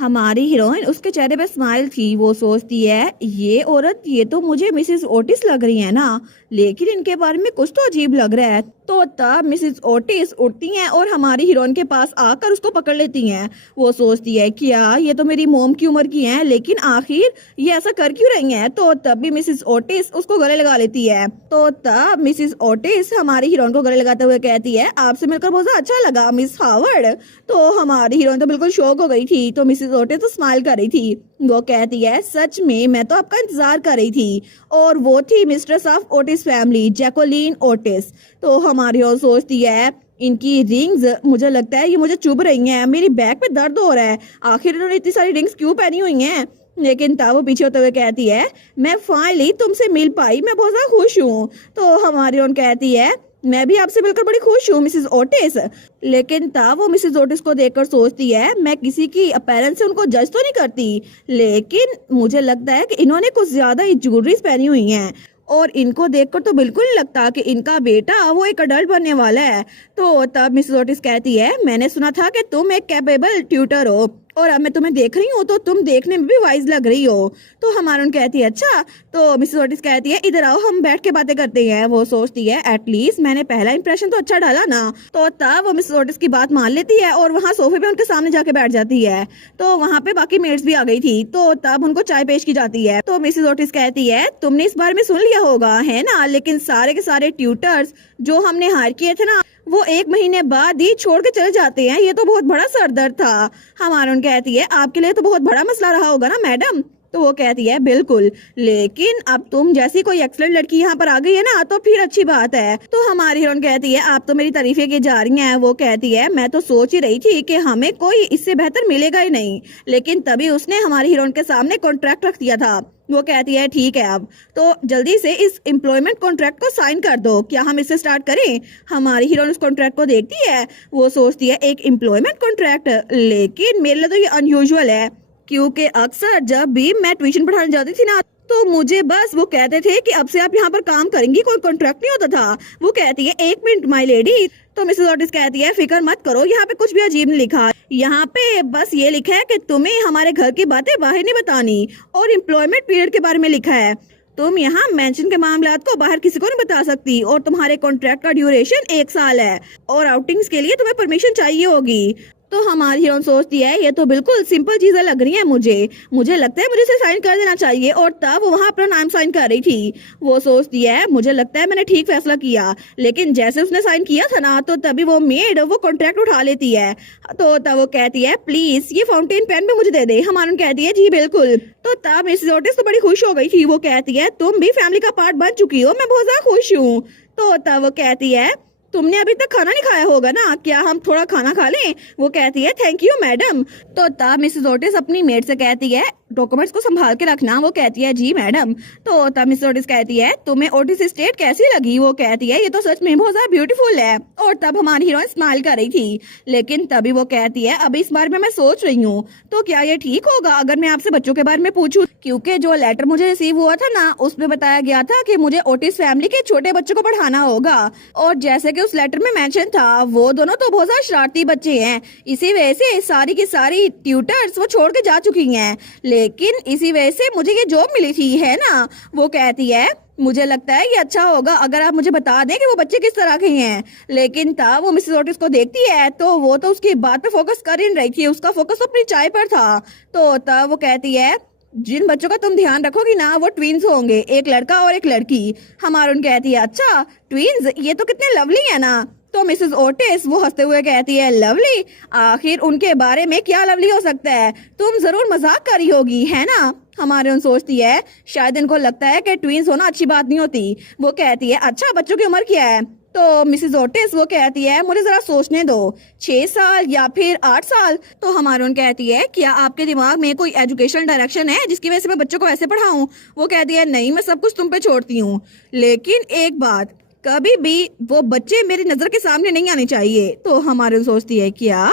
हमारी हीरोइन उसके चेहरे पे स्माइल थी। वो सोचती है ये औरत ये तो मुझे मिसेस ओटिस लग रही है ना, लेकिन इनके बारे में कुछ तो अजीब लग रहा है। तो तब मिसेस ओटिस उठती हैं और हमारी हीरोइन के पास आकर उसको पकड़ लेती हैं। वो सोचती है क्या ये तो मेरी मोम की उम्र की हैं, लेकिन आखिर ये ऐसा कर क्यों रही हैं। तो तब भी मिसेस ओटिस उसको गले लगा लेती है। तो तब मिसेस ओटिस हमारी हीरोइन को गले लगाते हुए कहती है आपसे मिलकर बहुत अच्छा लगा मिस हावर्ड। तो हमारी हीरोइन तो बिल्कुल शॉक हो गई थी। तो मिसेस ओटिस तो स्माइल कर रही थी। वो कहती है सच में मैं तो आपका इंतजार कर रही थी। और वो थी mistress of Otis family Jacqueline Otis. तो हमारी और सोचती है इनकी रिंग्स मुझे लगता है ये मुझे चुभ रही हैं, मेरी बैक पे दर्द हो रहा है, आखिर इन्होंने इतनी सारी रिंग्स क्यों पहनी हुई हैं। लेकिन तब वो पीछे होते हुए कहती है मैं फाइनली तुमसे मिल पाई, मैं बहुत ज्यादा खुश हूँ। तो हमारी ओन कहती है मैं भी आपसे मिलकर बड़ी खुश हूँ मिसेस ओटिस। लेकिन तब वो मिसेस ओटिस को देखकर सोचती है मैं किसी की अपीयरेंस से उनको जज तो नहीं करती, लेकिन मुझे लगता है कि इन्होंने कुछ ज्यादा ही ज्वेलरीज पहनी हुई हैं और इनको देखकर तो बिल्कुल नहीं लगता कि इनका बेटा वो एक अडल्ट बनने वाला है। तो तब मिसेस ओटिस कहती है मैंने सुना था कि तुम एक कैपेबल ट्यूटर हो और अब मैं तुम्हें देख रही हूँ तो तुम देखने में भी वाइज लग रही हो। तो हमारून कहती है अच्छा। तो मिसेस ओटिस कहती है इधर आओ हम बैठ के बातें करते हैं। वो सोचती है एटलीस्ट मैंने पहला इंप्रेशन तो अच्छा डाला ना। तो तब वो मिसेस ओटिस की बात मान लेती है और वहाँ सोफे पे उनके सामने जाके बैठ जाती है। तो वहाँ पे बाकी मेड्स भी आ गई थी। तो तब उनको चाय पेश की जाती है। तो मिसेस ओटिस कहती है तुमने इस बारे में सुन लिया होगा है ना, लेकिन सारे के सारे ट्यूटर्स जो हमने हायर किए थे ना वो 1 महीने बाद ही छोड़ के चले जाते हैं, ये तो बहुत बड़ा सरदर्द था। हमारून कहती है आपके लिए तो बहुत बड़ा मसला रहा होगा ना मैडम। तो वो कहती है बिल्कुल, लेकिन अब तुम जैसी कोई एक्सलेंट लड़की यहाँ पर आ गई है ना तो फिर अच्छी बात है। तो हमारी हीरोइन कहती है आप तो मेरी तारीफें की जा रही हैं। वो कहती है मैं तो सोच ही रही थी कि हमें कोई इससे बेहतर मिलेगा ही नहीं, लेकिन तभी उसने हमारी हीरोइन के सामने कॉन्ट्रैक्ट रख दिया था। वो कहती है ठीक है अब तो जल्दी से इस एम्प्लॉयमेंट कॉन्ट्रैक्ट को साइन कर दो, क्या हम इससे स्टार्ट करें। हमारी हीरोइन उस कॉन्ट्रैक्ट को देखती है। वो सोचती है एक एम्प्लॉयमेंट कॉन्ट्रैक्ट, लेकिन मेरे लिए तो ये अनयूजुअल है क्योंकि अक्सर जब भी मैं ट्यूशन पढ़ाने जाती थी ना तो मुझे बस वो कहते थे कि अब से आप यहाँ पर काम करेंगी, कोई कॉन्ट्रैक्ट नहीं होता था। वो कहती है 1 मिनट माय लेडी। तो मिसेस ओटिस कहती है फिक्र मत करो, यहाँ पे कुछ भी अजीब नहीं लिखा, यहाँ पे बस ये लिखा है कि तुम्हें हमारे घर की बातें बाहर नहीं बतानी और एम्प्लॉयमेंट पीरियड के बारे में लिखा है। तुम यहाँ मेंशन के मामलात को बाहर किसी को नहीं बता सकती और तुम्हारे कॉन्ट्रैक्ट का ड्यूरेशन 1 साल है और आउटिंग्स के लिए तुम्हें परमिशन चाहिए होगी। तो हमारी हीरोइन सोचती है ये तो बिल्कुल सिंपल चीजें लग रही हैं मुझे लगता है मुझे इसे साइन कर देना चाहिए। और तब वो वहाँ अपना नाम साइन कर रही थी। वो सोचती है मुझे लगता है मैंने ठीक फैसला किया, लेकिन जैसे उसने साइन किया था ना तो तभी वो मेड वो कॉन्ट्रैक्ट उठा लेती है। तो तब वो कहती है प्लीज ये फाउंटेन पेन भी मुझे दे दे। हमारी कहती है जी बिल्कुल। तो तब मिसेस ओटिस तो बड़ी खुश हो गई थी। वो कहती है तुम भी फैमिली का पार्ट बन चुकी हो, मैं बहुत ज्यादा खुश हूँ। तो तब वो कहती है तुमने अभी तक खाना नहीं खाया होगा ना, क्या हम थोड़ा खाना खा लें। वो कहती है थैंक यू मैडम। तो तब मिसेस ओटिस अपनी मेड से कहती है डॉक्यूमेंट्स को संभाल के रखना। वो कहती है जी मैडम। तो तब मिसेस ओटिस कहती है तुम्हें ओटिस एस्टेट कैसी लगी। वो कहती है ये तो सच में बहुत ज्यादा ब्यूटीफुल है। और तब हमारी हीरोइन स्माइल कर रही थी, लेकिन तभी वो कहती है अभी इस बारे में मैं सोच रही हूँ, तो क्या ये ठीक होगा अगर मैं आपसे बच्चों के बारे में पूछूं, क्योंकि जो लेटर मुझे रिसीव हुआ था ना उसमें बताया गया था कि मुझे ओटिस फैमिली के छोटे बच्चों को पढ़ाना होगा और जैसे कि उस लेटर में मेंशन था वो दोनों तो बहुत ज्यादा शरारती बच्चे हैं, इसी वजह से सारी की सारी ट्यूटर्स वो छोड़ के जा चुकी हैं, लेकिन इसी वजह से मुझे ये जॉब मिली थी है ना। वो कहती है मुझे लगता है ये अच्छा होगा अगर आप मुझे बता दें कि वो बच्चे किस तरह के हैं। लेकिन तब वो मिसेस ओटिस को देखती है तो वो तो उसकी बात पे फोकस कर ही नहीं रही थी, उसका फोकस तो अपनी चाय पर था। तो तब वो कहती है जिन बच्चों का तुम ध्यान रखोगी ना वो ट्विंस होंगे, एक लड़का और एक लड़की। हमारून कहती है अच्छा ट्विंस, ये तो कितने लवली है ना। तो मिसेस ओटिस वो हंसते हुए कहती है लवली, आखिर उनके बारे में क्या लवली हो सकता है, तुम जरूर मजाक कर रही होगी है ना। हमारे उन सोचती है शायद इनको लगता है कि ट्विंस होना अच्छी बात नहीं होती। वो कहती है अच्छा बच्चों की उम्र क्या है। तो मिसेस ओटिस वो कहती है मुझे जरा सोचने दो, 6 साल या फिर 8 साल। तो हमारे उन कहती है क्या आपके दिमाग में कोई एजुकेशनल डायरेक्शन है जिसकी वजह से मैं बच्चों को ऐसे पढ़ाऊं। वो कहती है नहीं मैं सब कुछ तुम पे छोड़ती हूँ, लेकिन एक बात कभी भी वो बच्चे मेरी नजर के सामने नहीं आने चाहिए। तो हमारे सोचती है क्या।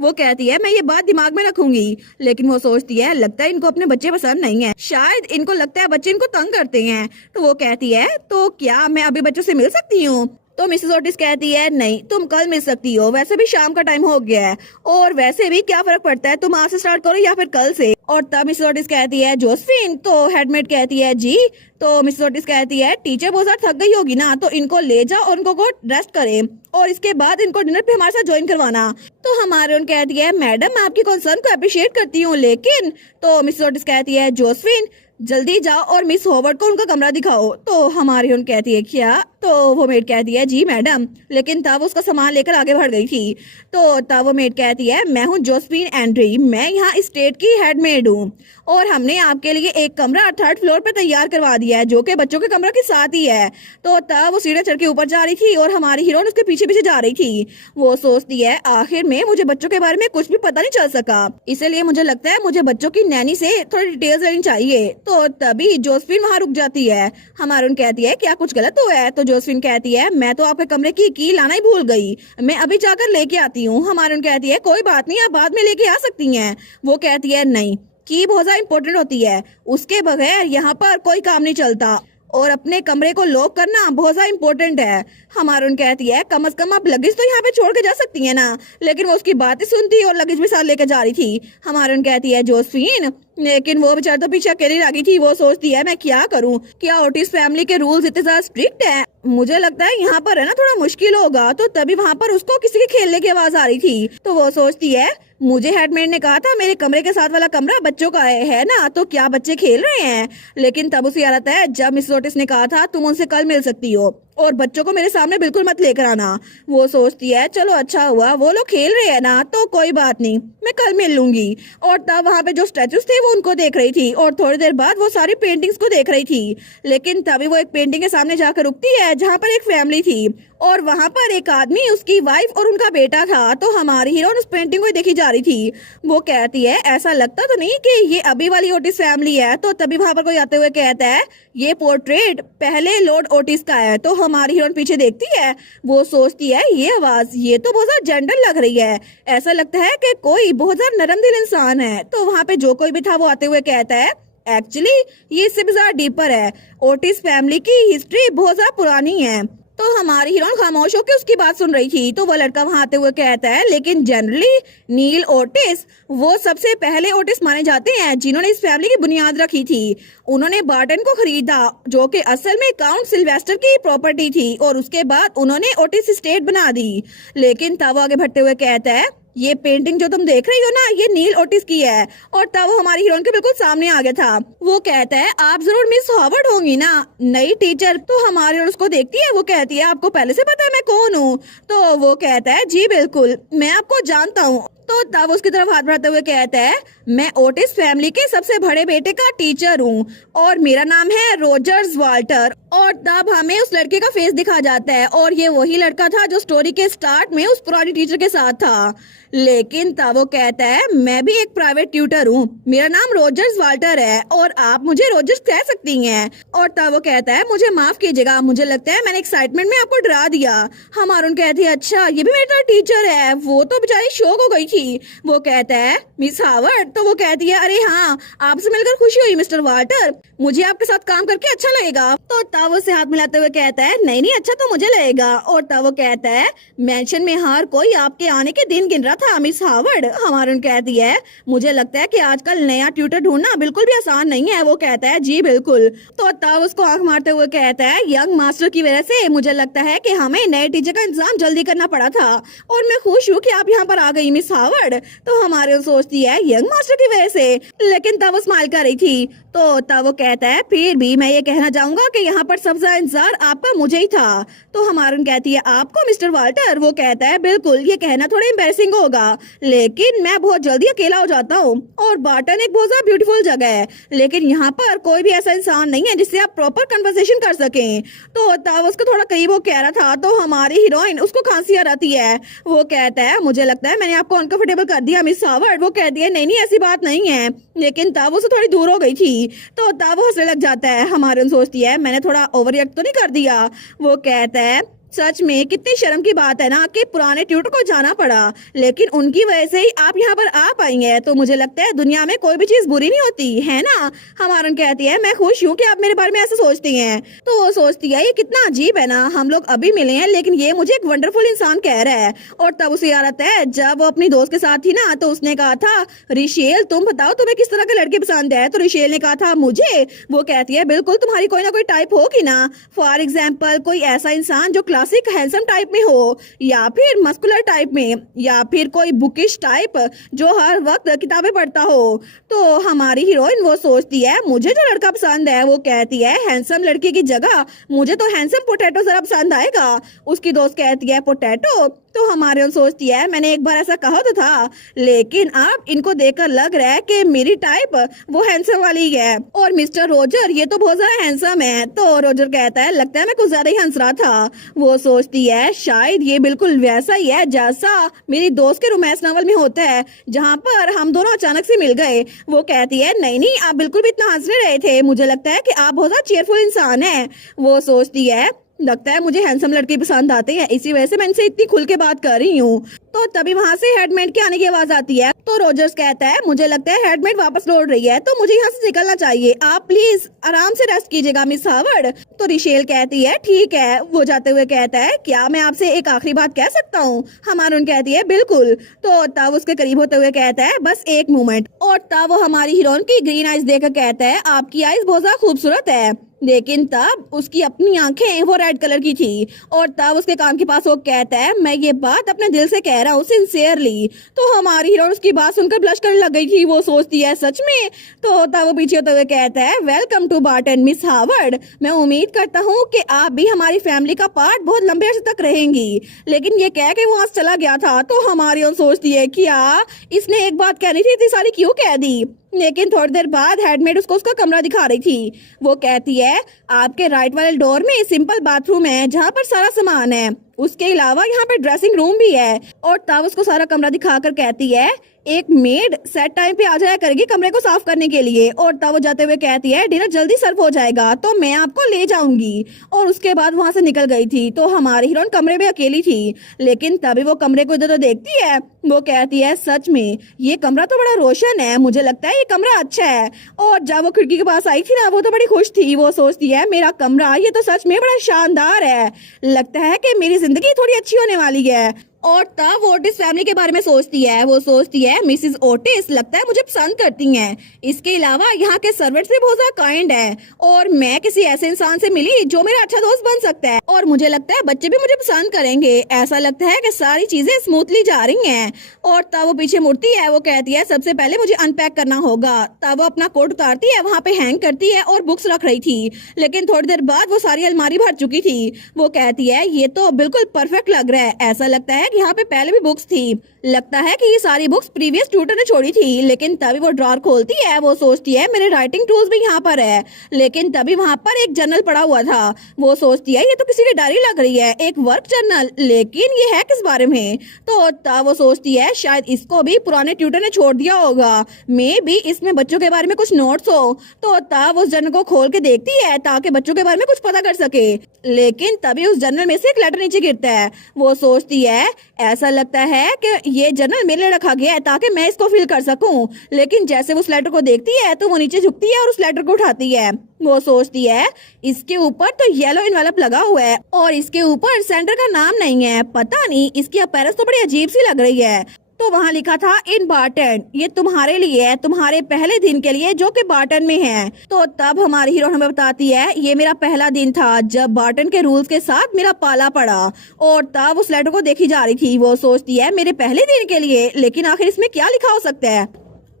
वो कहती है मैं ये बात दिमाग में रखूंगी, लेकिन वो सोचती है लगता है इनको अपने बच्चे पसंद नहीं है, शायद इनको लगता है बच्चे इनको तंग करते हैं। तो वो कहती है तो क्या मैं अभी बच्चों से मिल सकती हूँ। तो मिसेस ओटिस कहती है नहीं, तुम कल मिल सकती हो, वैसे भी शाम का टाइम हो गया है और वैसे भी क्या फर्क पड़ता है, तुम आज से स्टार्ट करो या फिर कल से। और तब मिसेस ओटिस कहती है जोसेफिन, तो हेडमेट कहती है जी। तो मिसेस ओटिस कहती है टीचर बहुत ज्यादा थक गई होगी ना, तो इनको ले जाओ और उनको रेस्ट करे और इसके बाद इनको डिनर पे हमारे साथ ज्वाइन करवाना। तो हमारे उन कहती है मैडम मैं आपकी कंसर्न को अप्रिशिएट करती हूँ, लेकिन तो मिसेस ओटिस कहती है जोसेफिन जल्दी जाओ और मिस हॉवर्ड को उनका कमरा दिखाओ। तो हमारी उन कहती है क्या? तो वो मेड कहती है जी मैडम, लेकिन तब उसका सामान लेकर आगे बढ़ गई थी। तो तब वो मेड कहती है मैं हूँ जोसेफिन एंड्री, मैं यहाँ स्टेट की हेड मेड हूँ और हमने आपके लिए एक कमरा 3rd फ्लोर पे तैयार करवा दिया है जो कि बच्चों के कमरे के साथ ही है। तो तब वो सीढ़ियाँ चढ़ के ऊपर जा रही थी और हमारी हीरोइन उसके पीछे पीछे जा रही थी। वो सोचती है आखिर में मुझे बच्चों के बारे में कुछ भी पता नहीं चल सका, इसलिए मुझे लगता है मुझे बच्चों की नैनी से थोड़ी डिटेल्स लेनी चाहिए। तो तभी जोसेफिन वहाँ रुक जाती है। हमारून कहती है क्या कुछ गलत हुआ है? तो जोसेफिन कहती है मैं तो आपके कमरे की लाना ही भूल गई, मैं अभी जाकर लेके आती हूँ। हमारून कहती है कोई बात नहीं, आप बाद में लेके आ सकती हैं। वो कहती है नहीं, की बहुत ज्यादा इम्पोर्टेंट होती है, उसके बगैर यहाँ पर कोई काम नहीं चलता और अपने कमरे को लॉक करना बहुत ज्यादा इम्पोर्टेंट है। हमारून कहती है कम से कम आप लगेज तो यहाँ पे छोड़ के जा सकती है ना, लेकिन वो उसकी बातें सुनती और लगेज भी साथ लेके जा रही थी। हमारून कहती है जोसेफिन, लेकिन वो बेचारी तो पीछे अकेली लगी थी। वो सोचती है मैं क्या करूं, क्या ओटिस फैमिली के रूल्स इतने ज्यादा स्ट्रिक्ट है? मुझे लगता है यहाँ पर है ना थोड़ा मुश्किल होगा। तो तभी वहाँ पर उसको किसी के खेलने की आवाज आ रही थी। तो वो सोचती है मुझे हेडमेड ने कहा था मेरे कमरे के साथ वाला कमरा बच्चों का है ना, तो क्या बच्चे खेल रहे हैं? लेकिन तब उसे याद आता है जब मिस ओटिस ने कहा था तुम उनसे कल मिल सकती हो और बच्चों को मेरे सामने बिल्कुल मत लेकर आना। वो सोचती है चलो अच्छा हुआ वो लोग खेल रहे हैं ना, तो कोई बात नहीं, मैं कल मिल लूंगी। और तब वहाँ पे जो स्टैचूज थे वो उनको देख रही थी और थोड़ी देर बाद वो सारी पेंटिंग्स को देख रही थी। लेकिन तभी वो एक पेंटिंग के सामने जाकर रुकती है जहाँ पर एक फैमिली थी और वहाँ पर एक आदमी, उसकी वाइफ और उनका बेटा था। तो हमारी हीरोइन उस पेंटिंग को देखी जा रही थी। वो कहती है ऐसा लगता तो नहीं कि ये अभी वाली ओटिस फैमिली है। तो तभी वहाँ पर कोई आते हुए कहता है ये पोर्ट्रेट पहले लॉर्ड ओटिस का है। तो हमारी हीरोइन पीछे देखती है, वो सोचती है ये आवाज ये तो बहुत ज्यादा जेंटल लग रही है, ऐसा लगता है कि कोई बहुत ज्यादा नरम दिल इंसान है। तो वहाँ पे जो कोई भी था वो आते हुए कहता है एक्चुअली ये इससे भी ज्यादा डीपर है, ओटिस फैमिली की हिस्ट्री बहुत ज्यादा पुरानी है। तो हमारी हीरोइन खामोश होकर उसकी बात सुन रही थी। तो वो लड़का वहां आते हुए कहता है लेकिन जनरली नील ओटिस वो सबसे पहले ओटिस माने जाते हैं जिन्होंने इस फैमिली की बुनियाद रखी थी। उन्होंने बार्टन को खरीदा जो कि असल में काउंट सिल्वेस्टर की प्रॉपर्टी थी और उसके बाद उन्होंने ओटिस स्टेट बना दी। लेकिन तब आगे बढ़ते हुए कहता है ये पेंटिंग जो तुम देख रही हो ना ये नील ओटिस की है। और तब वो हमारी हीरोइन के बिल्कुल सामने आ गया था। वो कहता है आप जरूर मिस हॉवर्ड होंगी ना, नई टीचर। तो हमारी हीरोइन उसको देखती है, वो कहती है आपको पहले से पता है मैं कौन हूँ? तो वो कहता है जी बिल्कुल, मैं आपको जानता हूँ। तो तब उसकी तरफ हाथ बढ़ाते हुए कहता है मैं ओटिस फैमिली के सबसे बड़े बेटे का टीचर हूँ और मेरा नाम है रोजर्स वाल्टर। और तब हमें उस लड़के का फेस दिखा जाता है और ये वही लड़का था जो स्टोरी के स्टार्ट में उस पुरानी टीचर के साथ था। लेकिन तब वो कहता है मैं भी एक प्राइवेट ट्यूटर हूँ, मेरा नाम रोजर्स वाल्टर है और आप मुझे रोजर्स कह सकती हैं। और तब वो कहता है मुझे माफ कीजिएगा, मुझे लगता है मैंने एक्साइटमेंट में आपको डरा दिया। हमारा उन कहती है अच्छा ये भी मेरा टीचर है। वो तो बेचारी शॉक हो गई थी। वो कहता है मिस हावर्ड। तो वो कहती है अरे हाँ आपसे मिलकर खुशी हुई मिस्टर वाल्टर, मुझे आपके साथ काम करके अच्छा लगेगा। तो तब उसे हाथ मिलाते हुए कहता है नहीं नहीं अच्छा तो मुझे लगेगा। और तब वो कहता है मेंशन में हर कोई आपके आने के दिन गिन रहा था मिस हावर्ड। हमारी उन कहती है मुझे लगता है कि आजकल नया ट्यूटर ढूंढना बिल्कुल भी आसान नहीं है। वो कहता है जी बिल्कुल। तो तब उसको आंख मारते हुए कहता है यंग मास्टर की वजह से मुझे लगता है कि हमें नए टीचर का इंतजाम जल्दी करना पड़ा था और मैं खुश हूँ कि आप यहाँ पर आ गई मिस हावर्ड। तो हमारे सोचती है यंग मास्टर की वजह से, लेकिन तब वो स्माइल कर रही थी। तो तब वो कहता है फिर भी मैं ये कहना चाहूंगा कि यहाँ पर सबसे ज्यादा इंतजार आपका मुझे ही था। तो हमारी कहती है आपको मिस्टर वाल्टर? वो कहता है बिल्कुल, ये कहना थोड़ा एम्बैरेसिंग होगा लेकिन मैं बहुत जल्दी अकेला हो जाता हूँ और बार्टन एक बहुत ज्यादा ब्यूटीफुल जगह है लेकिन यहाँ पर कोई भी ऐसा इंसान नहीं है जिससे आप प्रॉपर कन्वर्सेशन कर सकें। तो तब उसको थोड़ा करीब वो कह रहा था तो हमारी हीरोइन उसको खांसी आ रही है। वो कहता है मुझे लगता है मैंने आपको अनकंफर्टेबल कर दिया मिस हावर्ड। वो कहती है नहीं नहीं ऐसी बात नहीं है, लेकिन तब उससे थोड़ी दूर हो गई थी। तो तब वो हंसने लग जाता है। हमारी सोचती है मैंने थोड़ा ओवर रिएक्ट तो नहीं कर दिया? वो कहता है सच में कितनी शर्म की बात है ना कि पुराने ट्यूटर को जाना पड़ा, लेकिन उनकी वजह से ही आप यहाँ पर आ पाई हैं। तो मुझे लगता है दुनिया में कोई भी चीज बुरी नहीं होती है ना। हमारन कहती है मैं खुश हूँ कि आप मेरे बारे में ऐसा सोचती हैं। तो वो सोचती है ये कितना अजीब है ना, हम लोग अभी मिले हैं लेकिन ये मुझे एक वंडरफुल इंसान कह रहा है। और तब उसे याद आता है जब वो अपनी दोस्त के साथ थी ना, तो उसने कहा था रिशेल तुम बताओ तुम्हें किस तरह के लड़के पसंद है। तो रिशेल ने कहा था मुझे। वो कहती है बिल्कुल तुम्हारी कोई ना कोई टाइप होगी ना। फॉर एग्जाम्पल कोई ऐसा इंसान जो क्लासिक हैंडसम टाइप में हो, या फिर मस्कुलर टाइप में, या फिर कोई बुकिश टाइप जो हर वक्त किताबें पढ़ता हो। तो हमारी हीरोइन वो सोचती है मुझे जो लड़का पसंद है, वो कहती है हैंडसम लड़के की जगह मुझे तो हैंडसम पोटैटो जरा पसंद आएगा। उसकी दोस्त कहती है पोटैटो। तो हमारे उन सोचती है मैंने एक बार ऐसा कहा तो था, लेकिन अब इनको देखकर लग रहा है कि मेरी टाइप वो हैंडसम वाली है। और मिस्टर रोजर ये तो बहुत ज्यादा हैंडसम है। तो रोजर कहता है लगता है मैं कुछ ज्यादा ही हंस रहा था। वो सोचती है शायद ये बिल्कुल वैसा ही है जैसा मेरी दोस्त के रोमांस नॉवल में होता है, जहाँ पर हम दोनों अचानक से मिल गए। वो कहती है नहीं नहीं आप बिल्कुल भी इतना हंस नहीं रहे थे, मुझे लगता है कि आप बहुत ज्यादा चेयरफुल इंसान है। वो सोचती है लगता है मुझे हैंडसम लड़के पसंद आते हैं, इसी वजह से मैं इनसे इतनी खुल के बात कर रही हूँ। तो तभी वहाँ से हेडमेट के आने की आवाज आती है। तो रोजर्स कहता है मुझे लगता है हेडमेट वापस लौट रही है, तो मुझे यहाँ से निकलना चाहिए, आप प्लीज आराम से रेस्ट कीजिएगा मिस हावर्ड। तो रिशेल कहती है ठीक है। वो जाते हुए कहता है क्या मैं आपसे एक आखिरी बात कह सकता हूँ। हमारून कहती है बिल्कुल। तो तब उसके करीब होते हुए कहता है बस एक मोमेंट। और तब वो हमारी हीरोइन की ग्रीन आइज देखकर कहता है आपकी आइज बहुत ज्यादा खूबसूरत है। लेकिन तब उसकी अपनी आंखें वो रेड कलर की थी। और तब उसके कान के पास वो कहता है मैं ये बात अपने दिल से कह रहा हूँ सिंसियरली। तो हमारी हीरोइन उसकी बात सुनकर ब्लश करने लग गई थी। वो सोचती है सच में। तो तब वो पीछे होते हुए कहता है welcome to Barton Miss Howard, मैं उम्मीद करता हूँ कि आप भी हमारी फैमिली का पार्ट बहुत लंबे अर्से तक रहेंगी। लेकिन ये कह के वहाँ से चला गया था। तो हमारी हीरोइन सोचती है क्या इसने एक बात कहनी थी इतनी सारी क्यों कह दी। लेकिन थोड़ी देर बाद हेडमेड उसको उसका कमरा दिखा रही थी। वो कहती है आपके राइट वाले डोर में सिंपल बाथरूम है जहाँ पर सारा सामान है, उसके अलावा यहाँ पे ड्रेसिंग रूम भी है। और तब उसको सारा कमरा दिखाकर कहती है एक मेड सेट टाइम पे आ जाया करेगी कमरे को साफ करने के लिए। और तब वो जाते हुए कहती है डिनर जल्दी सर्व हो जाएगा तो मैं आपको ले जाऊंगी। और उसके बाद वहाँ से निकल गई थी। तो हमारी हीरोइन कमरे में अकेली थी। लेकिन तभी वो कमरे को इधर देखती है। वो कहती है सच में ये कमरा तो बड़ा रोशन है, मुझे लगता है ये कमरा अच्छा है। और जब वो खिड़की के पास आई थी ना, वो तो बड़ी खुश थी। वो सोचती है मेरा कमरा ये तो सच में बड़ा शानदार है, लगता है कि मेरी जिंदगी थोड़ी अच्छी होने वाली है। और तब वो ओटिस फैमिली के बारे में सोचती है। वो सोचती है मिसिस ओटिस लगता है मुझे पसंद करती हैं। इसके अलावा यहाँ के सर्वेंट्स भी बहुत ज्यादा काइंड है, और मैं किसी ऐसे इंसान से मिली जो मेरा अच्छा दोस्त बन सकता है, और मुझे लगता है बच्चे भी मुझे पसंद करेंगे। ऐसा लगता है कि सारी चीजें स्मूथली जा रही हैं। और तब वो पीछे मुड़ती है। वो कहती है सबसे पहले मुझे अनपैक करना होगा। तब वो अपना कोट उतारती है, वहाँ पे हैंग करती है और बुक्स रख रही थी। लेकिन थोड़ी देर बाद वो सारी अलमारी भर चुकी थी। वो कहती है ये तो बिल्कुल परफेक्ट लग रहा है, ऐसा लगता है यहाँ पे पहले भी बुक्स थी, लगता है कि ये सारी बुक्स प्रीवियस ट्यूटर ने छोड़ी थी। लेकिन तभी वो ड्रॉर खोलती है। वो सोचती है मेरे राइटिंग टूल्स भी यहाँ पर है। लेकिन तभी वहाँ पर एक जर्नल पड़ा हुआ था। वो सोचती है ये तो किसी की डायरी लग रही है, एक वर्क जर्नल, लेकिन ये है किस बारे में। तो तब वो सोचती है शायद इसको भी पुराने ट्यूटर ने छोड़ दिया होगा, मे बी इसमें बच्चों के बारे में कुछ नोट्स हो। तो तब उस जर्नल को खोल के देखती है ताकि बच्चों के बारे में कुछ पता कर सके। लेकिन तभी उस जर्नल में से एक लेटर नीचे गिरता है। वो सोचती है ऐसा लगता है कि ये जर्नल मेरे लिए रखा गया है ताकि मैं इसको फिल कर सकूं। लेकिन जैसे वो उस लेटर को देखती है तो वो नीचे झुकती है और उस लेटर को उठाती है। वो सोचती है इसके ऊपर तो येलो इनवेलप लगा हुआ है और इसके ऊपर सेंटर का नाम नहीं है, पता नहीं इसकी अपीयरेंस तो बड़ी अजीब सी लग रही है। तो वहाँ लिखा था इन बार्टन, ये तुम्हारे लिए है, तुम्हारे पहले दिन के लिए जो कि बार्टन में है। तो तब हमारी हीरो हमें बताती है ये मेरा पहला दिन था जब बार्टन के रूल्स के साथ मेरा पाला पड़ा। और तब उस लेटर को देखी जा रही थी। वो सोचती है मेरे पहले दिन के लिए, लेकिन आखिर इसमें क्या लिखा हो सकता है।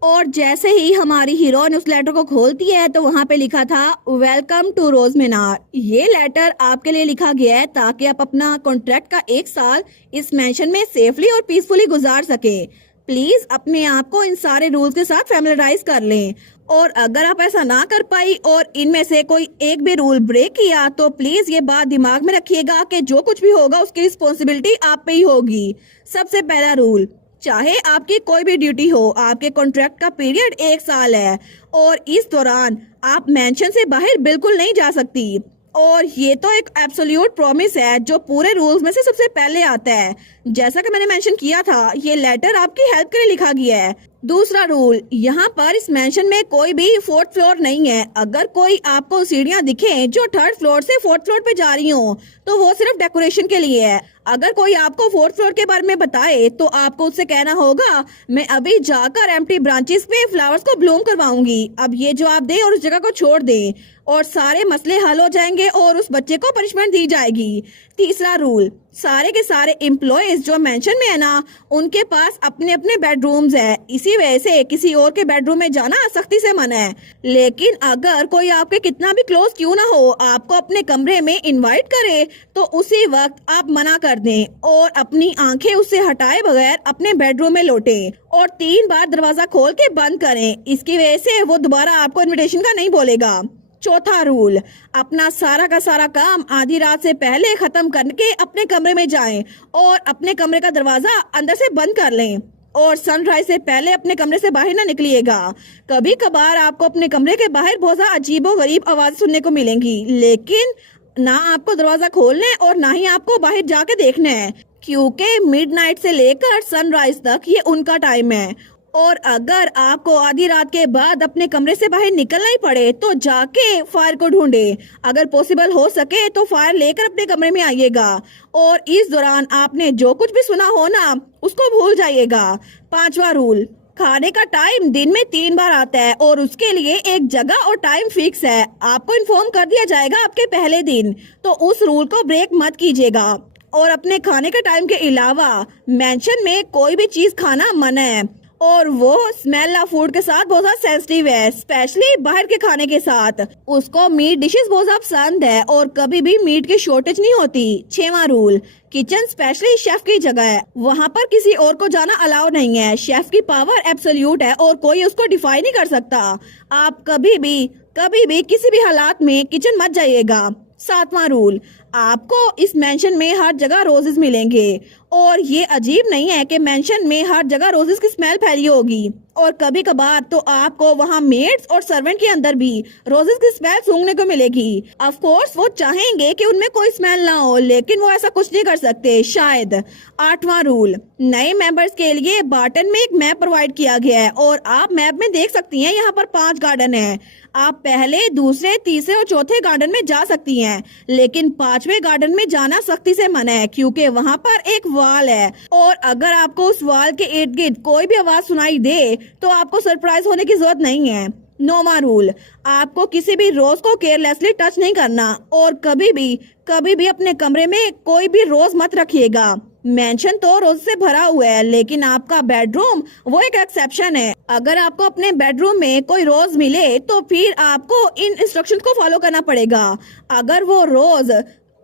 और जैसे ही हमारी हीरोइन उस लेटर को खोलती है तो वहाँ पे लिखा था वेलकम टू रोज मीनार, ये लेटर आपके लिए लिखा गया है ताकि आप अपना कॉन्ट्रैक्ट का 1 साल इस मैंशन में सेफली और पीसफुली गुजार सके। प्लीज अपने आप को इन सारे रूल्स के साथ फैमिलियराइज कर लें, और अगर आप ऐसा ना कर पाई और इनमें से कोई एक भी रूल ब्रेक किया तो प्लीज ये बात दिमाग में रखिएगा कि जो कुछ भी होगा उसकी रिस्पॉन्सिबिलिटी आप पे ही होगी। सबसे पहला रूल, चाहे आपकी कोई भी ड्यूटी हो, आपके कॉन्ट्रैक्ट का पीरियड 1 साल है और इस दौरान आप मेंशन से बाहर बिल्कुल नहीं जा सकती। और ये तो एक एब्सोल्यूट प्रॉमिस है जो पूरे रूल्स में से सबसे पहले आता है। जैसा कि मैंने मेंशन किया था, ये लेटर आपकी हेल्प के लिए लिखा गया है। दूसरा रूल, यहाँ पर इस मेंशन में कोई भी फोर्थ फ्लोर नहीं है। अगर कोई आपको सीढ़ियाँ दिखे जो थर्ड फ्लोर से फोर्थ फ्लोर पे जा रही हो तो वो सिर्फ डेकोरेशन के लिए है। अगर कोई आपको फोर्थ फ्लोर के बारे में बताए तो आपको उससे कहना होगा, मैं अभी जाकर एम्प्टी ब्रांचेस पे फ्लावर्स को ब्लूम करवाऊंगी। अब ये जवाब दे और उस जगह को छोड़ दे और सारे मसले हल हो जाएंगे और उस बच्चे को पनिशमेंट दी जाएगी। तीसरा रूल, सारे के सारे एम्प्लॉयज जो मेंशन में है ना, उनके पास अपने अपने बेडरूम्स है। इसी वजह से किसी और के बेडरूम में जाना सख्ती से मना है। लेकिन अगर कोई आपके कितना भी क्लोज क्यों ना हो, आपको अपने कमरे में इनवाइट करे तो उसी वक्त आप मना कर दें और अपनी आंखें उससे हटाए बगैर अपने बेडरूम में लौटें और 3 बार दरवाजा खोल के बंद करें। इसकी वजह से वो दोबारा आपको इनविटेशन का नहीं बोलेगा। चौथा रूल, अपना सारा का सारा काम आधी रात से पहले खत्म करके अपने कमरे में जाएं और अपने कमरे का दरवाजा अंदर से बंद कर लें और सनराइज से पहले अपने कमरे से बाहर ना निकलिएगा। कभी कभार आपको अपने कमरे के बाहर बहुत सा अजीबो गरीब आवाज सुनने को मिलेंगी, लेकिन ना आपको दरवाजा खोलना है और ना ही आपको बाहर जाके देखना है, क्योंकि मिडनाइट से लेकर सनराइज तक ये उनका टाइम है। और अगर आपको आधी रात के बाद अपने कमरे से बाहर निकलना ही पड़े तो जाके फायर को ढूंढे। अगर पॉसिबल हो सके तो फायर लेकर अपने कमरे में आइएगा और इस दौरान आपने जो कुछ भी सुना हो ना, उसको भूल जाइएगा। 5वां रूल, खाने का टाइम दिन में 3 बार आता है और उसके लिए एक जगह और टाइम फिक्स है। आपको इन्फॉर्म कर दिया जाएगा आपके पहले दिन, तो उस रूल को ब्रेक मत कीजिएगा। और अपने खाने के टाइम के अलावा मेंशन में कोई भी चीज खाना मना है और वो स्मेल ऑफ फूड के साथ बहुत ज्यादा सेंसिटिव है, स्पेशली बाहर के खाने के साथ। उसको मीट डिशेस बहुत ज्यादा पसंद है और कभी भी मीट की शॉर्टेज नहीं होती। 6वां रूल, किचन स्पेशली शेफ की जगह है, वहाँ पर किसी और को जाना अलाउ नहीं है। शेफ की पावर एब्सोल्यूट है और कोई उसको डिफाई नहीं कर सकता। आप कभी भी किसी भी हालात में किचन मत जाइएगा। 7वां रूल, आपको इस मेंशन में हर जगह रोजेस मिलेंगे और ये अजीब नहीं है कि मेंशन में हर जगह रोजेस की स्मेल फैली होगी और कभी कभार तो आपको वहाँ मेड्स और सर्वेंट के अंदर भी रोजेस की स्मेल सूंघने को मिलेगी। ऑफ कोर्स वो चाहेंगे कि उनमें कोई स्मेल ना हो, लेकिन वो ऐसा कुछ नहीं कर सकते शायद। 8वां रूल, नए मेंबर्स के लिए बाटन में एक मैप प्रोवाइड किया गया है और आप मैप में देख सकती हैं यहाँ पर 5 गार्डन है। आप पहले, दूसरे, तीसरे और चौथे गार्डन में जा सकती हैं, लेकिन 5वें गार्डन में जाना सख्ती से मना है क्योंकि वहाँ पर एक वाल है और अगर आपको उस वाल के इर्द गिर्द कोई भी आवाज सुनाई दे तो आपको सरप्राइज होने की जरूरत नहीं है। 9वां रूल, आपको किसी भी रोज को केयरलेसली टच नहीं करना और कभी भी अपने कमरे में कोई भी रोज मत रखिएगा। मेंशन तो रोज से भरा हुआ है, लेकिन आपका बेडरूम वो एक एक्सेप्शन है। अगर आपको अपने बेडरूम में कोई रोज मिले तो फिर आपको इन इंस्ट्रक्शन को फॉलो करना पड़ेगा। अगर वो रोज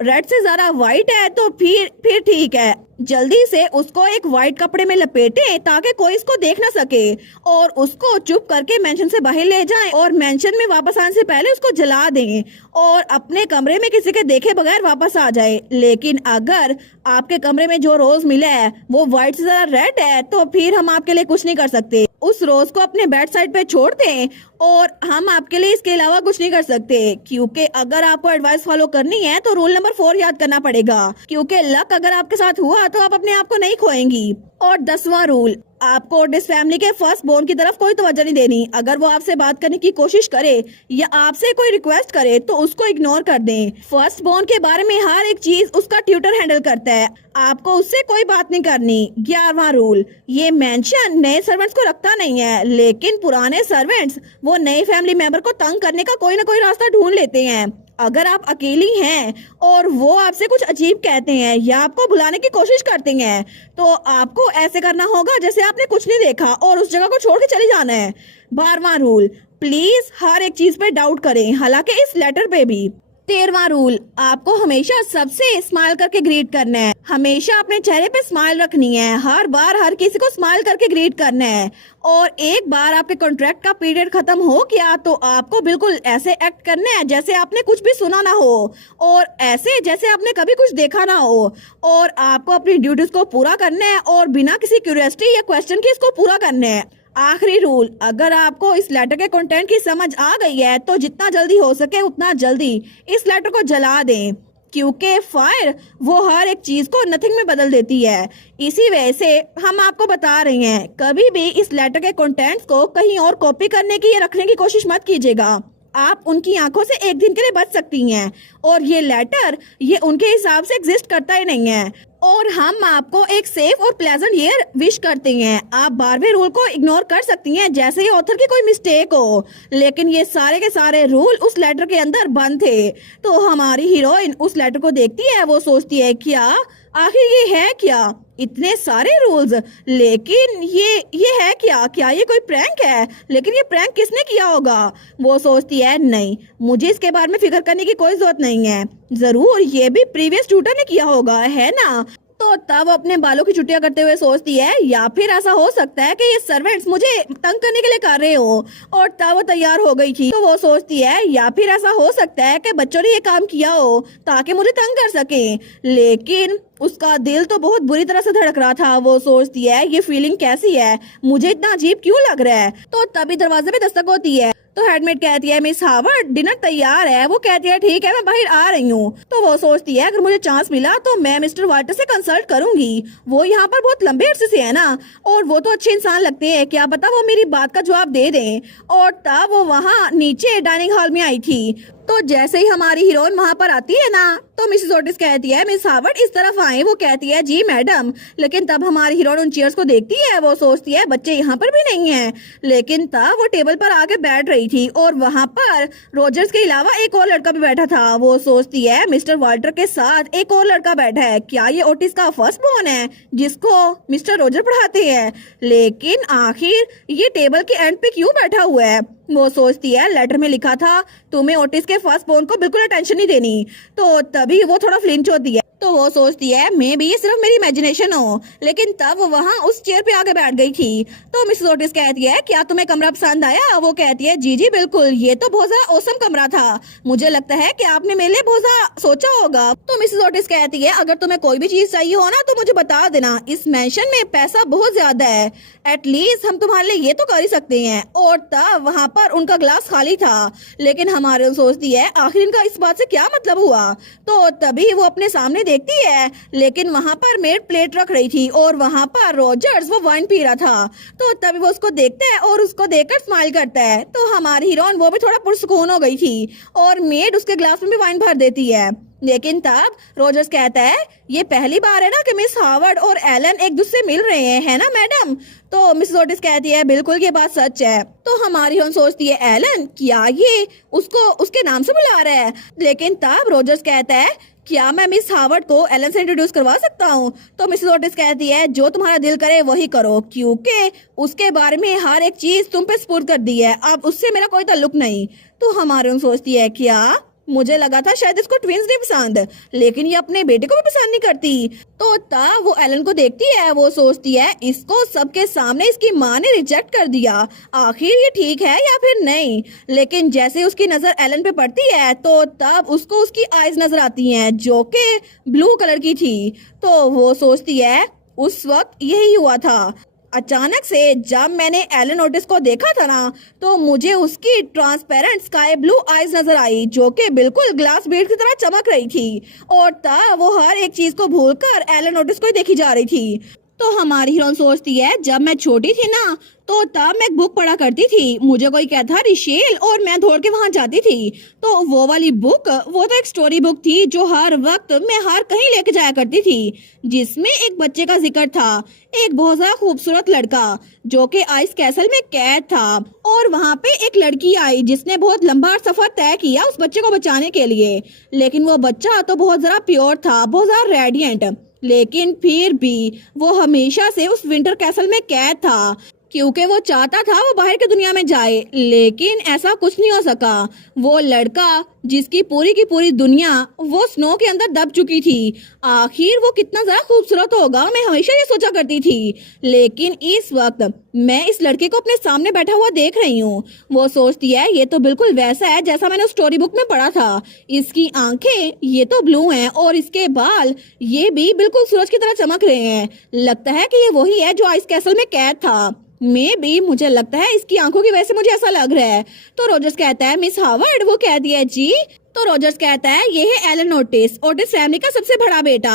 रेड से ज्यादा व्हाइट है तो फिर ठीक है, जल्दी से उसको एक व्हाइट कपड़े में लपेटे ताकि कोई इसको देख ना सके और उसको चुप करके मेंशन से बाहर ले जाएं और मेंशन में वापस आने से पहले उसको जला दें और अपने कमरे में किसी के देखे बगैर वापस आ जाए। लेकिन अगर आपके कमरे में जो रोज मिला है वो व्हाइट से ज्यादा रेड है तो फिर हम आपके लिए कुछ नहीं कर सकते। उस रोज को अपने बेड साइड पे छोड़ दें और हम आपके लिए इसके अलावा कुछ नहीं कर सकते, क्योंकि अगर आपको एडवाइस फॉलो करनी है तो रूल नंबर 4 याद करना पड़ेगा, क्योंकि लक अगर आपके साथ हुआ तो आप अपने आप को नहीं खोएंगी। और 10वां रूल, आपको इस फैमिली के फर्स्ट बोर्न की तरफ कोई तवज्जो नहीं देनी। अगर वो आपसे बात करने की कोशिश करे या आपसे कोई रिक्वेस्ट करे तो उसको इग्नोर कर दें। फर्स्ट बोर्न के बारे में हर एक चीज उसका ट्यूटर हैंडल करता है, आपको उससे कोई बात नहीं करनी। 11वां रूल, ये मेंशन नए सर्वेंट्स को रखता नहीं है, लेकिन पुराने सर्वेंट्स वो नए फैमिली मेंबर को तंग करने का कोई ना कोई रास्ता ढूंढ लेते हैं। अगर आप अकेली हैं और वो आपसे कुछ अजीब कहते हैं या आपको बुलाने की कोशिश करते हैं तो आपको ऐसे करना होगा जैसे आपने कुछ नहीं देखा और उस जगह को छोड़ के चले जाना है। 12वां रूल, प्लीज हर एक चीज पे डाउट करें, हालांकि इस लेटर पे भी। 13वां रूल, आपको हमेशा सबसे स्माइल करके ग्रीट करना है, हमेशा अपने चेहरे पे स्माइल रखनी है, हर बार हर किसी को स्माइल करके ग्रीट करना है। और एक बार आपके कॉन्ट्रैक्ट का पीरियड खत्म हो गया तो आपको बिल्कुल ऐसे एक्ट करना है जैसे आपने कुछ भी सुना ना हो और ऐसे जैसे आपने कभी कुछ देखा ना हो और आपको अपनी ड्यूटीज को पूरा करना है और बिना किसी क्यूरियोसिटी या क्वेश्चन के इसको पूरा करना है। आखिरी रूल, अगर आपको इस लेटर के कंटेंट की समझ आ गई है तो जितना जल्दी हो सके उतना जल्दी इस लेटर को जला दें, क्योंकि फायर वो हर एक चीज को नथिंग में बदल देती है। इसी वजह से हम आपको बता रहे हैं, कभी भी इस लेटर के कंटेंट्स को कहीं और कॉपी करने की या रखने की कोशिश मत कीजिएगा। आप उनकी आंखों से एक दिन के लिए बच सकती हैं और ये लेटर ये उनके हिसाब से एग्जिस्ट करता ही नहीं है। और हम आपको एक सेफ और प्लेजेंट ईयर विश करते हैं। आप बार बार रूल को इग्नोर कर सकती हैं जैसे ये ऑथर की कोई मिस्टेक हो, लेकिन ये सारे के सारे रूल उस लेटर के अंदर बंद थे। तो हमारी हीरोइन उस लेटर को देखती है, वो सोचती है क्या आखिर ये है क्या, इतने सारे रूल्स, लेकिन ये है क्या, क्या ये कोई प्रैंक है, लेकिन ये प्रैंक किसने किया होगा। वो सोचती है नहीं, मुझे इसके बारे में फिक्र करने की कोई जरूरत नहीं है, जरूर ये भी प्रीवियस ट्यूटर ने किया होगा, है ना। तो तब अपने बालों की छुट्टियां करते हुए सोचती है या फिर ऐसा हो सकता है कि ये सर्वेंट्स मुझे तंग करने के लिए कर रहे हो। और तब वो तैयार हो गई थी, तो वो सोचती है या फिर ऐसा हो सकता है कि बच्चों ने ये काम किया हो ताकि मुझे तंग कर सके, लेकिन उसका दिल तो बहुत बुरी तरह से धड़क रहा था। वो सोचती है ये फीलिंग कैसी है, मुझे इतना अजीब क्यों लग रहा है। तो तभी दरवाजे पे दस्तक होती है, तो हेडमेट कहती है मिस हावर्ड डिनर तैयार है। वो कहती है ठीक है मैं बाहर आ रही हूँ। तो वो सोचती है अगर मुझे चांस मिला तो मैं मिस्टर वाल्टर से कंसल्ट करूंगी, वो यहाँ पर बहुत लंबे अरसे से है ना और वो तो अच्छे इंसान लगते हैं, क्या पता वो मेरी बात का जवाब दे दें। और तब वो वहाँ नीचे डाइनिंग हॉल में आई थी, तो जैसे ही हमारी हीरोइन वहाँ पर आती है ना तो मिसेस ओटिस कहती है मिस हावर्ड इस तरफ आए। वो कहती है जी मैडम, लेकिन तब हमारी हीरोइन उन चेयर्स को देखती है, वो सोचती है बच्चे यहाँ पर भी नहीं है, लेकिन तब वो टेबल पर आके बैठ रही थी और वहाँ पर रोजर्स के अलावा एक और लड़का भी बैठा था। वो सोचती है मिस्टर वाल्टर के साथ एक और लड़का बैठा है, क्या ये ओटिस का फर्स्ट बोर्न है जिसको मिस्टर रोजर पढ़ाते हैं, लेकिन आखिर ये टेबल के एंड पे क्यों बैठा हुआ है। वो सोचती है लेटर में लिखा था तुम्हें ओटिस के फर्स्ट बोर्न को बिल्कुल अटेंशन नहीं देनी, तो तभी वो थोड़ा फ्लिंच होती है। तो वो सोचती है मे भी ये सिर्फ मेरी इमेजिनेशन हो, लेकिन तब वो वहाँ उस चेयर पे आके बैठ गई थी। तो मिसेस ओटिस कहती है क्या तुम्हें कमरा पसंद आया। वो कहती है जी जी बिल्कुल, ये तो बहुत ज्यादा औसम कमरा था, मुझे लगता है कि आपने मेरे लिए बहुत ज्यादा सोचा होगा। तो मिसेस ओटिस कहती है अगर तुम्हें कोई भी चीज चाहिए हो ना तो मुझे बता देना, इस मैंशन में पैसा बहुत ज्यादा है, एटलीस्ट हम तुम्हारे लिए ये तो कर ही सकते हैं। और तब वहाँ पर उनका ग्लास खाली था, लेकिन हमारे सोचती है आखिर इनका इस बात से क्या मतलब हुआ। तो तभी वो अपने सामने देखती है, लेकिन वहाँ पर मेड प्लेट रख रही थी और वहाँ पर रोजर्स वो वाइन पी रहा था। तो तभी वो उसको देखता है और उसको देखकर स्माइल करता है। तो हमारी हीरोइन वो भी थोड़ा पुरसुकून हो गई थी और मेड उसके ग्लास में भी वाइन भर देती है। लेकिन तब रोजर्स कहता है ये पहली बार है ना कि मिस हावर्ड और एलन एक दूसरे से मिल रहे हैं, है ना मैडम। तो मिसेस ओटिस कहती है बिल्कुल ये बात सच है। तो हमारी हम सोचती है एलन क्या ये उसको उसके नाम से बुला रहा है, लेकिन तब रोजर्स कहता है क्या मैं मिस हावर्ड को एलन से इंट्रोड्यूस करवा सकता हूँ। तो मिसेस ओटिस कहती है जो तुम्हारा दिल करे वही करो, क्योंकि उसके बारे में हर एक चीज तुम पे स्पुर्द कर दी है, अब उससे मेरा कोई ताल्लुक नहीं। तो हमारी हम सोचती है क्या मुझे लगा था शायद इसको ट्विंस नहीं पसंद, लेकिन ये अपने बेटे को भी पसंद नहीं करती। तो तब वो एलन को देखती है, वो सोचती है इसको सबके सामने इसकी माँ ने रिजेक्ट कर दिया, आखिर ये ठीक है या फिर नहीं। लेकिन जैसे उसकी नजर एलन पे पड़ती है तो तब उसको उसकी आईज नजर आती हैं जो कि ब्लू कलर की थी। तो वो सोचती है उस वक्त यही हुआ था, अचानक से जब मैंने एलन ओटिस को देखा था ना तो मुझे उसकी ट्रांसपेरेंट स्काई ब्लू आईज नजर आई जो कि बिल्कुल ग्लास बीड की तरह चमक रही थी, और तब वो हर एक चीज को भूलकर एलन ओटिस को ही देखी जा रही थी। तो हमारी हीरोइन सोचती है जब मैं छोटी थी ना तो तब मैं एक बुक पढ़ा करती थी, मुझे कोई कहता था रिशेल और मैं दौड़ के वहां जाती थी। तो वो वाली बुक वो तो एक स्टोरी बुक थी जो हर वक्त मैं हर कहीं लेके जाया करती थी, जिसमें एक बच्चे का जिक्र था, एक बहुत ज्यादा खूबसूरत लड़का जो कि आइस कैसल में कैद था, और वहाँ पे एक लड़की आई जिसने बहुत लंबा सफर तय किया उस बच्चे को बचाने के लिए। लेकिन वो बच्चा तो बहुत ज्यादा प्योर था, बहुत ज्यादा रेडियंट, लेकिन फिर भी वो हमेशा से उस विंटर कैसल में कैद था क्योंकि वो चाहता था वो बाहर की दुनिया में जाए, लेकिन ऐसा कुछ नहीं हो सका। वो लड़का जिसकी पूरी की पूरी दुनिया वो स्नो के अंदर दब चुकी थी, आखिर वो कितना ज्यादा खूबसूरत होगा मैं हमेशा ये सोचा करती थी। लेकिन इस वक्त मैं इस लड़के को अपने सामने बैठा हुआ देख रही हूँ, वो सोचती है ये तो बिल्कुल वैसा है जैसा मैंने उस स्टोरी बुक में पढ़ा था, इसकी आंखें ये तो ब्लू हैं और इसके बाल ये भी बिल्कुल सूरज की तरह चमक रहे हैं, लगता है कि ये वही है जो आइस कैसल में कैद था। मैं भी, मुझे लगता है इसकी आंखों की वजह से मुझे ऐसा लग रहा है। तो रोजर्स कहता है मिस हावर्ड, वो कहती है जी। तो रोजर्स कहता है ये है एलन ओटिस, ओटिस फैमिली का सबसे बड़ा बेटा।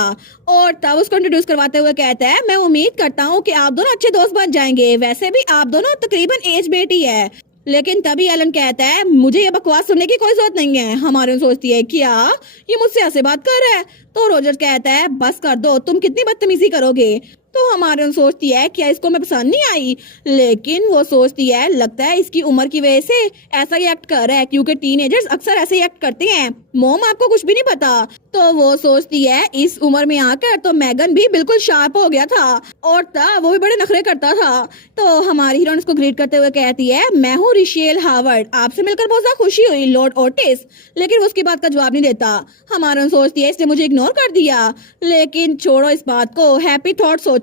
और तब उसको इंट्रोड्यूस करवाते हुए कहता है मैं उम्मीद करता हूँ कि आप दोनों अच्छे दोस्त बन जाएंगे, वैसे भी आप दोनों तकरीबन एज मेट ही है। लेकिन तभी एलन कहता है मुझे ये बकवास सुनने की कोई जरूरत नहीं है। हमारे सोचती है क्या ये मुझसे ऐसे बात कर रहा है। तो रोजर कहता है बस कर दो, तुम कितनी बदतमीजी करोगे। तो हमारे सोचती है क्या इसको मैं पसंद नहीं आई, लेकिन वो सोचती है लगता है इसकी उम्र की वजह से ऐसा ही एक्ट कर रहा है, क्योंकि टीनेजर्स अक्सर ऐसे ही एक्ट करते हैं। मोम आपको कुछ भी नहीं पता। तो वो सोचती है इस उम्र में आकर तो मैगन भी बिल्कुल शार्प हो गया था और तब वो भी बड़े नखरे करता था। तो हमारी हीरोइन उसको ग्रीट करते हुए कहती है मैं हूँ रिशेल हावर्ड, आपसे मिलकर बहुत ज्यादा खुशी हुई लॉर्ड ओटिस। लेकिन वो उसकी बात का जवाब नहीं देता। हमारी सोचती है इसने मुझे इग्नोर कर दिया। लेकिन छोड़ो इस बात को, हैप्पी थॉट सोचो।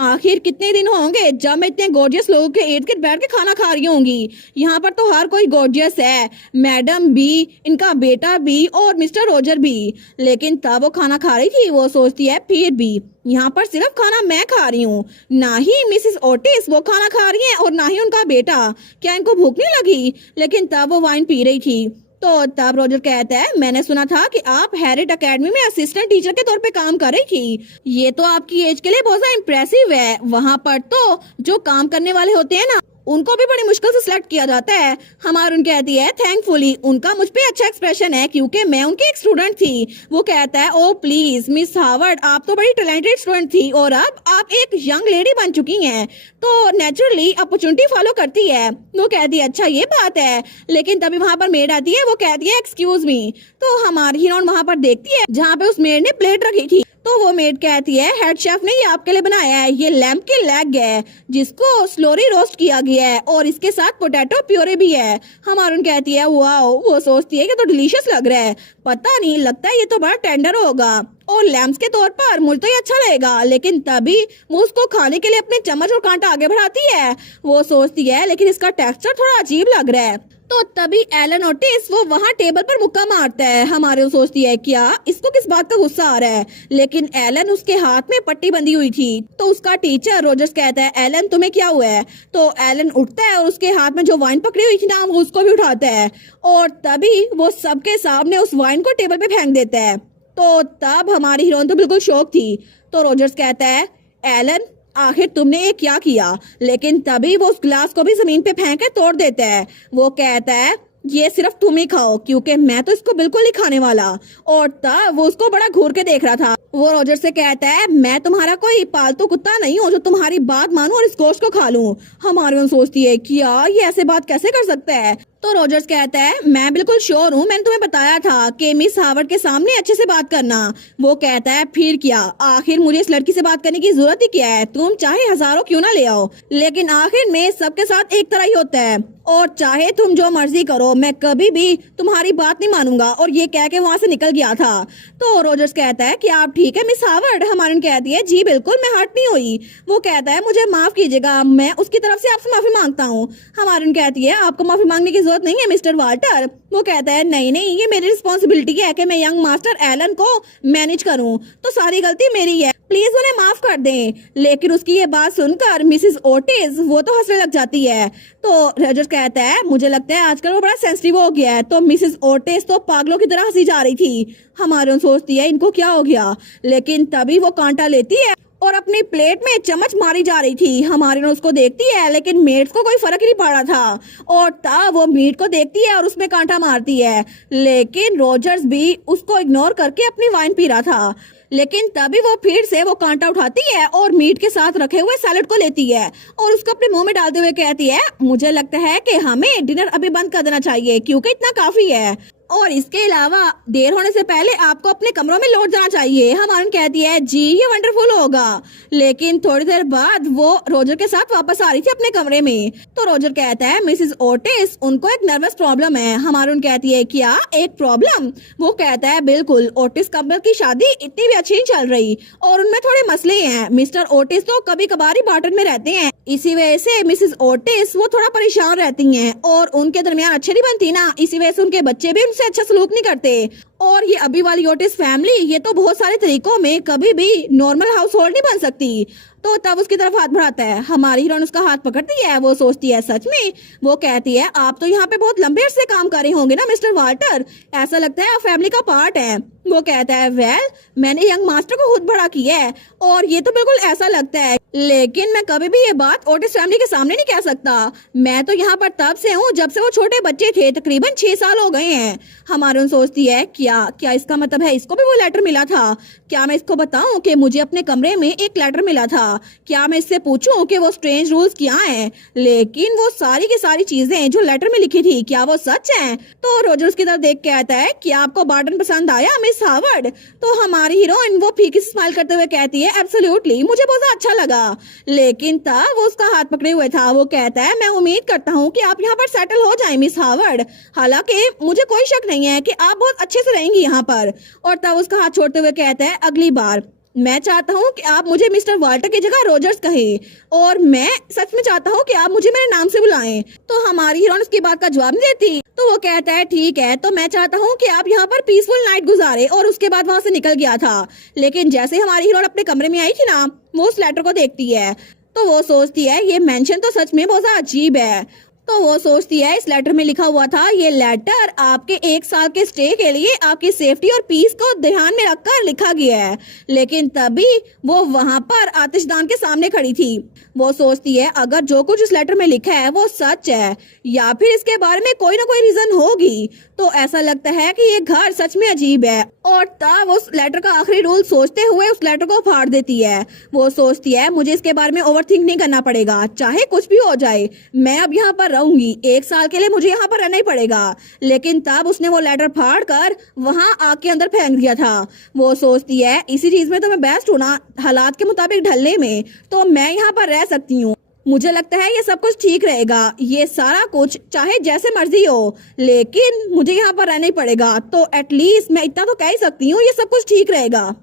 आखिर कितने दिन होंगे जब मैं इतने गॉर्जियस लोगों के इर्द गिर्द बैठ के खाना खा रही होंगी। यहाँ पर तो हर कोई गॉर्जियस है, मैडम भी, इनका बेटा भी और मिस्टर रोजर भी। लेकिन तब वो खाना खा रही थी, वो सोचती है फिर भी यहाँ पर सिर्फ खाना मैं खा रही हूँ, ना ही मिसेस ओटिस वो खाना खा रही है और ना ही उनका बेटा। क्या इनको भूख नहीं लगी? लेकिन तब वो वाइन पी रही थी। तो तब रोजर कहता है मैंने सुना था कि आप हैरिट एकेडमी में असिस्टेंट टीचर के तौर पे काम कर रही थी। ये तो आपकी एज के लिए बहुत ज्यादा इम्प्रेसिव है। वहाँ पर तो जो काम करने वाले होते हैं ना उनको भी बड़ी मुश्किल से सिलेक्ट किया जाता है। हमारी उन कहती है थैंकफुली उनका मुझ पे अच्छा एक्सप्रेशन है क्योंकि मैं उनकी एक स्टूडेंट थी। वो कहता है ओ प्लीज मिस हावर्ड, आप तो बड़ी टैलेंटेड स्टूडेंट थी और अब आप एक यंग लेडी बन चुकी हैं, तो नेचुरली अपॉर्चुनिटी फॉलो करती है। वो कहती है अच्छा ये बात है। लेकिन तभी वहाँ पर मेड आती है, वो कहती है एक्सक्यूज मी। तो हमारी हीरोइन वहाँ पर देखती है जहाँ पे उस मेड ने प्लेट रखी थी। तो वो मेड कहती है हेड शेफ ने ये आपके लिए बनाया है, ये लैम्प के लेग है जिसको स्लोली रोस्ट किया गया है और इसके साथ पोटैटो प्योरे भी है। हमारून कहती है वाओ। वो सोचती है कि तो डिलीशियस लग रहा है, पता नहीं लगता है ये तो बड़ा टेंडर होगा और लैम्प्स के तौर पर मुझे तो ये अच्छा लगेगा। लेकिन तभी वो उसको खाने के लिए अपने चम्मच और कांटा आगे बढ़ाती है। वो सोचती है लेकिन इसका टेक्सचर थोड़ा अजीब लग रहा है। तो तभी एलन ओटिस वो वहाँ टेबल पर मुक्का मारता है। हमारे सोचती है क्या इसको किस बात का गुस्सा आ रहा है, लेकिन एलन उसके हाथ में पट्टी बंधी हुई थी। तो उसका टीचर रोजर्स कहता है एलन तुम्हें क्या हुआ है। तो एलन उठता है और उसके हाथ में जो वाइन पकड़ी हुई थी ना वो उसको भी उठाता है और तभी वो सबके सामने उस वाइन को टेबल पे फेंक देता है। तो तब हमारी हीरोइन तो बिल्कुल शॉक थी। तो रोजर्स कहता है एलन आखिर तुमने ये क्या किया। लेकिन तभी वो उस ग्लास को भी जमीन पे फेंक के तोड़ देता है। वो कहता है ये सिर्फ तुम ही खाओ क्योंकि मैं तो इसको बिल्कुल नहीं खाने वाला। और तब वो उसको बड़ा घूर के देख रहा था। वो रोजर से कहता है मैं तुम्हारा कोई पालतू कुत्ता नहीं हूँ जो तुम्हारी बात मानूं और इस गोश्त को खा लूं। हमारी सोचती है क्या ये ऐसे बात कैसे कर सकता है। तो रोजर्स कहता है मैं बिल्कुल श्योर हूँ, मैंने तुम्हें बताया था कि मिस हावर्ड के सामने अच्छे से बात करना। वो कहता है फिर क्या, आखिर मुझे इस लड़की से बात करने की जरूरत ही क्या है, तुम चाहे हजारों क्यों ना ले आओ, लेकिन आखिर में सबके साथ एक तरह ही होता है और चाहे तुम जो मर्जी करो मैं कभी भी तुम्हारी बात नहीं मानूंगा। और ये कह के वहाँ से निकल गया था। तो रोजर्स कहता है कि आप ठीक है मिस हावर्ड। हमारी कहती है जी बिल्कुल, मैं हर्ट नहीं हुई। वो कहता है मुझे माफ कीजिएगा, मैं उसकी तरफ से आपसे माफी मांगता हूँ। हमारी कहती है आपको माफी मांगने की जरूरत नहीं है मिस्टर वाल्टर। वो कहता है नहीं नहीं, ये मेरी रिस्पॉन्सिबिलिटी है कि मैं यंग मास्टर एलन को मैनेज करूं, तो सारी गलती मेरी है, प्लीज उन्हें माफ कर दें। लेकिन उसकी ये बात सुनकर मिसेस ओटिस वो तो हंसने लग जाती है। तो रोजर्स कहता है मुझे लगता है आजकल वो बड़ा सेंसिटिव हो गया है। तो मिसेस ओटिस तो पागलों की तरह हंसी जा रही थी। हमारे सोचती है इनको क्या हो गया। लेकिन तभी वो कांटा लेती है और अपनी प्लेट में चम्मच मारी जा रही थी। हमारी उसको देखती है लेकिन मेट्स को कोई फर्क नहीं पड़ रहा था और तब वो मीट को देखती है और उसमें कांटा मारती है। लेकिन रोजर्स भी उसको इग्नोर करके अपनी वाइन पी रहा था। लेकिन तभी वो फिर से वो कांटा उठाती है और मीट के साथ रखे हुए सैलेड को लेती है और उसको अपने मुंह में डालते हुए कहती है मुझे लगता है कि हमें डिनर अभी बंद कर देना चाहिए क्योंकि इतना काफी है और इसके अलावा देर होने से पहले आपको अपने कमरों में लौट जाना चाहिए। हमारी कहती है जी ये वंडरफुल होगा। लेकिन थोड़ी देर बाद वो रोजर के साथ वापस आ रही थी अपने कमरे में। तो रोजर कहता है मिसेस ओटिस उनको एक नर्वस प्रॉब्लम है। हमारी कहती है क्या एक प्रॉब्लम। वो कहता है बिल्कुल, ओटिस कपल की शादी इतनी भी अच्छी नहीं चल रही और उनमें थोड़े मसले हैं। मिस्टर ओटिस तो कभी कभार ही बाटन में रहते हैं, इसी वजह से मिसेस ओटिस वो थोड़ा परेशान रहती हैं और उनके दरमियान अच्छी नहीं बनती ना, इसी वजह से उनके बच्चे भी उनसे अच्छा सलूक नहीं करते और ये अभी वाली ओटिस फैमिली ये तो बहुत सारे तरीकों में कभी भी नॉर्मल हाउस होल्ड नहीं बन सकती। तो तब उसकी तरफ हाथ बढ़ाता है। हमारी हीरोइन उसका हाथ पकड़ती है। वो सोचती है सच में। वो कहती है आप तो यहाँ पे बहुत लंबे अरसे काम कर रहे होंगे ना मिस्टर वाल्टर, ऐसा लगता है आप फैमिली का पार्ट है। वो कहता है वेल मैंने यंग मास्टर को खुद बड़ा किया है और ये तो बिल्कुल ऐसा लगता है, लेकिन मैं कभी भी ये बात ओटिस फैमिली के सामने नहीं कह सकता। मैं तो यहाँ पर तब से हूँ जब से वो छोटे बच्चे थे, तकरीबन 6 साल हो गए हैं। हमारून सोचती है क्या क्या इसका मतलब है इसको भी वो लेटर मिला था? क्या मैं इसको बताऊं कि मुझे अपने कमरे में एक लेटर मिला था? क्या मैं इससे पूछूं कि वो स्ट्रेंज रूल्स क्या हैं? लेकिन वो सारी की सारी चीजें जो लेटर में लिखी थी क्या वो सच हैं? तो रोजर उसकी तरफ देख के कहता है क्या आपको बार्टन पसंद आया मिस हावर्ड? तो हमारी हीरोइन वो फीकी स्माइल करते हुए कहती है एब्सोल्युटली, मुझे बहुत अच्छा लगा। लेकिन तब वो उसका हाथ पकड़े हुए था। वो कहता है मैं उम्मीद करता हूँ कि आप यहाँ पर सेटल हो जाएं मिस हावर्ड, हालांकि मुझे कोई शक नहीं है कि आप बहुत अच्छे से रहेंगी यहाँ पर। और तब उसका हाथ छोड़ते हुए कहता है अगली बार मैं चाहता हूँ कि आप मुझे मिस्टर वाल्टर की जगह रोजर्स कहें, और मैं सच में चाहता हूँ कि आप मुझे मेरे नाम से बुलाएं। तो हमारी हीरोइन उसकी बात का जवाब नहीं देती। तो वो कहता है ठीक है, तो मैं चाहता हूँ कि आप यहाँ पर पीसफुल नाइट गुजारे, और उसके बाद वहां से निकल गया था। लेकिन जैसे हमारी हीरोइन अपने कमरे में आई थी ना, वो उस लेटर को देखती है तो वो सोचती है ये मेंशन तो सच में बहुत अजीब है। तो वो सोचती है इस लेटर में लिखा हुआ था ये लेटर आपके 1 साल के स्टे के लिए आपकी सेफ्टी और पीस को ध्यान में रखकर लिखा गया है। लेकिन तभी वो वहां पर आतिशदान के सामने खड़ी थी। वो सोचती है अगर जो कुछ इस लेटर में लिखा है वो सच है या फिर इसके बारे में कोई ना कोई रीजन होगी, तो ऐसा लगता है कि ये घर सच में अजीब है। और तब उस लेटर का आखिरी रूल सोचते हुए उस लेटर को फाड़ देती है। वो सोचती है मुझे इसके बारे में ओवरथिंक नहीं करना पड़ेगा, चाहे कुछ भी हो जाए मैं अब यहाँ पर रहूंगी, 1 साल के लिए मुझे यहाँ पर रहना ही पड़ेगा। लेकिन तब उसने वो लेटर फाड़ कर वहां आग के अंदर फेंक दिया था। वो सोचती है इसी चीज में तो मैं बेस्ट हूँ ना, हालात के मुताबिक ढलने में, तो मैं यहाँ पर रह सकती हूँ। मुझे लगता है ये सब कुछ ठीक रहेगा, ये सारा कुछ चाहे जैसे मर्जी हो, लेकिन मुझे यहाँ पर रहना ही पड़ेगा। तो एटलीस्ट मैं इतना तो कह ही सकती हूँ ये सब कुछ ठीक रहेगा।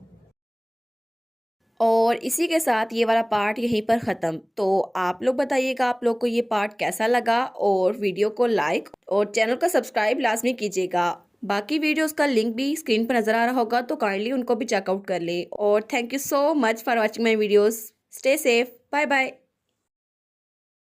और इसी के साथ ये वाला पार्ट यहीं पर ख़त्म। तो आप लोग बताइएगा आप लोग को ये पार्ट कैसा लगा, और वीडियो को लाइक और चैनल को सब्सक्राइब लाजमी कीजिएगा। बाकी वीडियोस का लिंक भी स्क्रीन पर नज़र आ रहा होगा, तो काइंडली उनको भी चेकआउट कर ले। और thank you so much for watching my videos. Stay safe, bye bye.